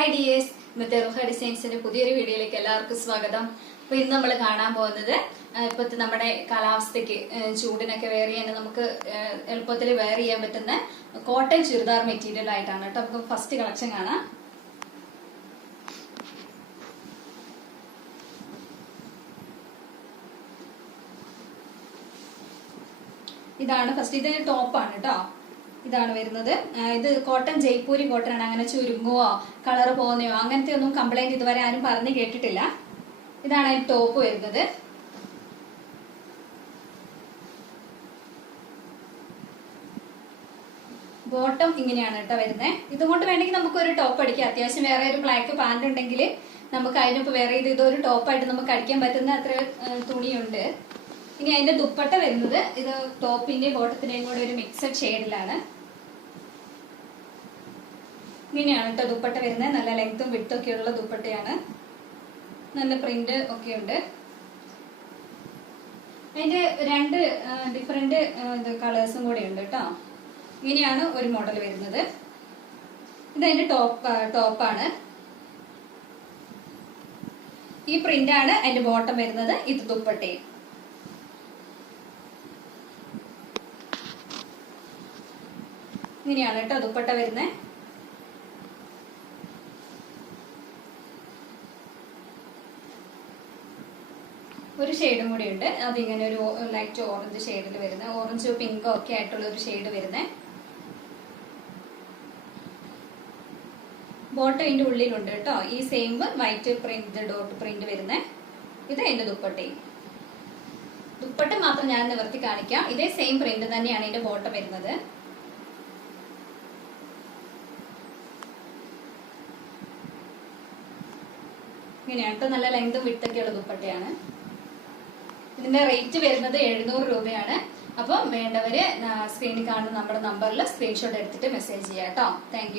Hi dears, ഇന്നത്തെ റുഹ ഡിസൈൻസിന്റെ പുതിയൊരു വീഡിയോയിലേക്ക് എല്ലാവർക്കും സ്വാഗതം. അപ്പൊ ഇന്ന് നമ്മൾ കാണാൻ പോകുന്നത് ഇപ്പോഴത്തെ നമ്മുടെ കാലാവസ്ഥയ്ക്ക് ചൂടിനൊക്കെ വെയർ ചെയ്യാൻ നമുക്ക് എളുപ്പത്തിൽ വെയർ ചെയ്യാൻ പറ്റുന്ന കോട്ടൺ ചുരിദാർ മെറ്റീരിയൽ ആയിട്ടാണ് കേട്ടോ. നമുക്ക് ഫസ്റ്റ് കളക്ഷൻ കാണാം. ഇതാണ് ഫസ്റ്റ്, ഇത് ടോപ്പാണ് കേട്ടോ. ഇതാണ് വരുന്നത്. ഇത് കോട്ടൺ ജയ്പൂരി കോട്ടൺ ആണ്. അങ്ങനെ ചുരുങ്ങുവോ കളർ പോകുന്നയോ അങ്ങനത്തെ ഒന്നും കംപ്ലൈന്റ് ഇതുവരെ ആരും പറഞ്ഞു കേട്ടിട്ടില്ല. ഇതാണ് അതിന് ടോപ്പ് വരുന്നത്. ബോട്ടം ഇങ്ങനെയാണ് കേട്ടോ വരുന്നത്. ഇതുകൊണ്ട് വേണമെങ്കിൽ നമുക്ക് ഒരു ടോപ്പ് അടിക്കാം. അത്യാവശ്യം വേറെ ഒരു ബ്ലാക്ക് പാന്റ് ഉണ്ടെങ്കിൽ നമുക്ക് അതിനിപ്പോ വേറെ ഇതൊരു ടോപ്പായിട്ട് നമുക്ക് അടിക്കാൻ പറ്റുന്ന അത്ര തുണിയുണ്ട്. ഇനി അതിന്റെ ദുപ്പട്ട വരുന്നത് ഇത് ടോപ്പിന്റെയും ബോട്ടത്തിന്റെയും കൂടെ ഒരു മിക്സഡ് ഷെയ്ഡിലാണ്. ഇങ്ങനെയാണ് കേട്ടോ ദുപ്പട്ട വരുന്നത്. നല്ല ലെങ്ത്തും വിട്ടും ഒക്കെയുള്ള ദുപ്പട്ടയാണ്. നല്ല പ്രിന്റ് ഒക്കെ ഉണ്ട്. അതിന്റെ രണ്ട് ഡിഫറെന്റ് കളേഴ്സും കൂടെ ഉണ്ട് കേട്ടോ. ഇങ്ങനെയാണ് ഒരു മോഡൽ വരുന്നത്. ഇത് അതിന്റെ ടോപ്പാണ്. ഈ പ്രിന്റ് ആണ് അതിന്റെ ബോട്ടം വരുന്നത്. ഇത് ദുപ്പട്ടയും. ഇങ്ങനെയാണ് കേട്ടോ ദുപ്പട്ട വരുന്നത്. ഒരു ഷെയ്ഡും കൂടി ഉണ്ട്. അതിങ്ങനെ ഒരു ലൈറ്റ് ഓറഞ്ച് ഷെയ്ഡിൽ വരുന്ന, ഓറഞ്ച് പിങ്കോ ഒക്കെ ആയിട്ടുള്ള ഒരു ഷെയ്ഡ് വരുന്നത്. ബോട്ടം ഇതിന്റെ ഉള്ളിലുണ്ട് കേട്ടോ. ഈ same white print dot print വരുന്നത്. ഇത് അതിന്റെ ദുപ്പട്ടയും. ദുപ്പട്ട മാത്രം ഞാൻ നിവർത്തി കാണിക്കാം. ഇതേ സെയിം പ്രിന്റ് തന്നെയാണ് ഇതിന്റെ ബോട്ടം വരുന്നത്. ഇങ്ങനെയാണ് കേട്ടോ. നല്ല ലെങ്തും വിട്ടൊക്കെയുള്ള ദുപ്പട്ടയാണ്. ഇതിന്റെ റേറ്റ് വരുന്നത് 700 രൂപയാണ്. അപ്പം വേണ്ടവര് സ്ക്രീനിൽ കാണുന്ന നമ്മുടെ നമ്പറിൽ സ്ക്രീൻഷോട്ട് എടുത്തിട്ട് മെസ്സേജ് ചെയ്യാം കേട്ടോ. Thank you.